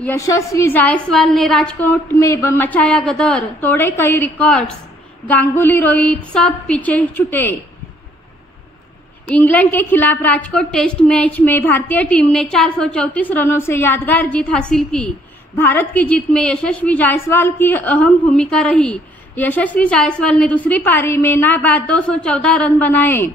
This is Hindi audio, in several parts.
यशस्वी जायसवाल ने राजकोट में मचाया गदर, तोड़े कई रिकॉर्ड्स। गांगुली रोहित सब पीछे छूटे। इंग्लैंड के खिलाफ राजकोट टेस्ट मैच में भारतीय टीम ने 434 रनों से यादगार जीत हासिल की। भारत की जीत में यशस्वी जायसवाल की अहम भूमिका रही। यशस्वी जायसवाल ने दूसरी पारी में नाबाद 214 रन बनाए।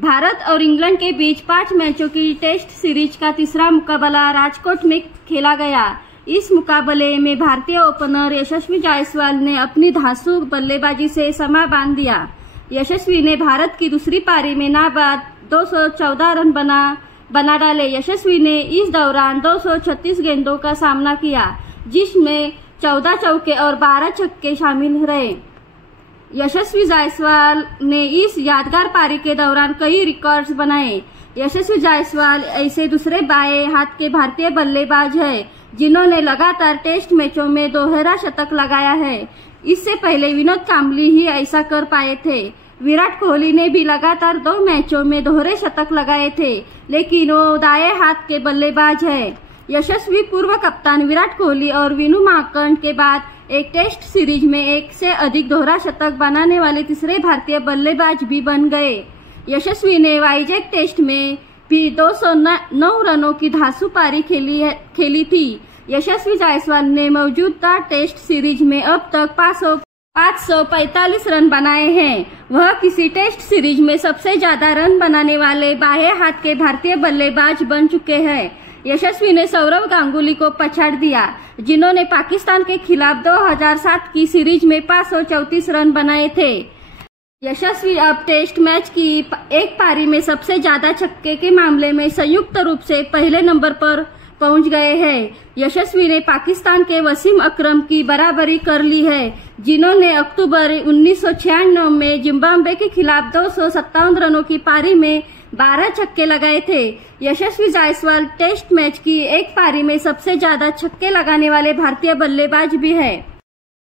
भारत और इंग्लैंड के बीच 5 मैचों की टेस्ट सीरीज का तीसरा मुकाबला राजकोट में खेला गया। इस मुकाबले में भारतीय ओपनर यशस्वी जायसवाल ने अपनी धांसू बल्लेबाजी से समा बांध दिया। यशस्वी ने भारत की दूसरी पारी में नाबाद 214 रन बना डाले। यशस्वी ने इस दौरान 236 गेंदों का सामना किया, जिसमें 14 चौके और 12 छक्के शामिल रहे। यशस्वी जायसवाल ने इस यादगार पारी के दौरान कई रिकॉर्ड्स बनाए। यशस्वी जायसवाल ऐसे दूसरे बाएं हाथ के भारतीय बल्लेबाज हैं जिन्होंने लगातार टेस्ट मैचों में दोहरा शतक लगाया है। इससे पहले विनोद कांबली ही ऐसा कर पाए थे। विराट कोहली ने भी लगातार 2 मैचों में दोहरे शतक लगाए थे, लेकिन वो दाएं हाथ के बल्लेबाज है। यशस्वी पूर्व कप्तान विराट कोहली और विनू मांकड़ के बाद एक टेस्ट सीरीज में एक से अधिक दोहरा शतक बनाने वाले तीसरे भारतीय बल्लेबाज भी बन गए। यशस्वी ने वाईजैक टेस्ट में भी 209 रनों की धांसू पारी खेली थी। यशस्वी जायसवाल ने मौजूदा टेस्ट सीरीज में अब तक 545 रन बनाए हैं। वह किसी टेस्ट सीरीज में सबसे ज्यादा रन बनाने वाले बाएं हाथ के भारतीय बल्लेबाज बन चुके हैं। यशस्वी ने सौरव गांगुली को पछाड़ दिया, जिन्होंने पाकिस्तान के खिलाफ 2007 की सीरीज में 534 रन बनाए थे। यशस्वी अब टेस्ट मैच की एक पारी में सबसे ज्यादा छक्के के मामले में संयुक्त रूप से पहले नंबर पर पहुंच गए हैं। यशस्वी ने पाकिस्तान के वसीम अकरम की बराबरी कर ली है, जिन्होंने अक्टूबर 1996 में जिम्बाब्वे के खिलाफ 257 रनों की पारी में 12 छक्के लगाए थे। यशस्वी जायसवाल टेस्ट मैच की एक पारी में सबसे ज्यादा छक्के लगाने वाले भारतीय बल्लेबाज भी है।